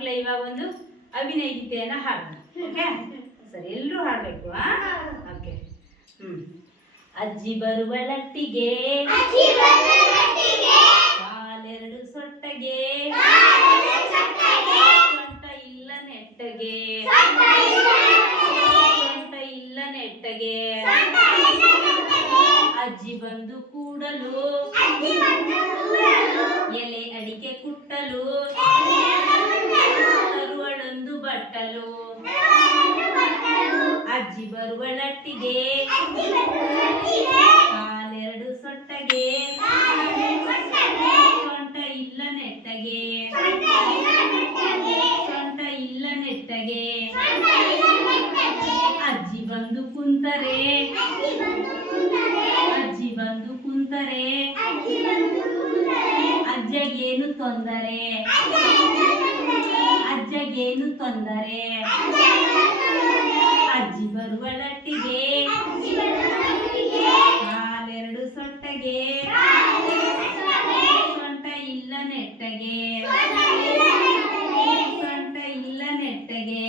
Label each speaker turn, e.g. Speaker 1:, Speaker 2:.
Speaker 1: ಮಕ್ಕಳೇ ಇವಾಗ ಒಂದು ಅಭಿನಯ ಗೀತೆಯನ್ನು ಹಾಡೋಣ. ಓಕೆ ಸರಿ ಎಲ್ಲರೂ ಹಾಡಬೇಕು ಓಕೆ ಹ್ಞೂ ಅಜ್ಜಿ ಬರುವಳಟ್ಟಿಗೆ ಕಾಲೆರಡು ಸೊಟ್ಟಗೆ ಸೊಂಟ ಇಲ್ಲ ನೆಟ್ಟಗೆ ಸೊಂಟ ಇಲ್ಲ ನೆಟ್ಟಗೆ ಅಜ್ಜಿ ಬಂದು ಕೂಡಲು ಎಲೆ ಅಡಿಕೆ ಕುಟ್ಟಲು ಬರುವಳಟ್ಟಿಗೆ. ಕಾಲೆರಡು ಸೊಟ್ಟಗೆ. ಸೊಂಟ ಇಲ್ಲ ನೆಟ್ಟಗೆ. ಸೊಂಟ ಇಲ್ಲ ನೆಟ್ಟಗೆ. ಅಜ್ಜಿ ಬಂದು ಕುಂತರೆ. ಅಜ್ಜಿ ಬಂದು ಕುಂತರೆ. ಅಜ್ಜಗೇನು ತೊಂದರೆ. ಅಜ್ಜಗೇನು ತೊಂದರೆ. ನೆಟ್ಟಗೆ. ಸೊಂಟ ಇಲ್ಲ ನೆಟ್ಟಗೆ. ಸೊಂಟ ಇಲ್ಲ ನೆಟ್ಟಗೆ.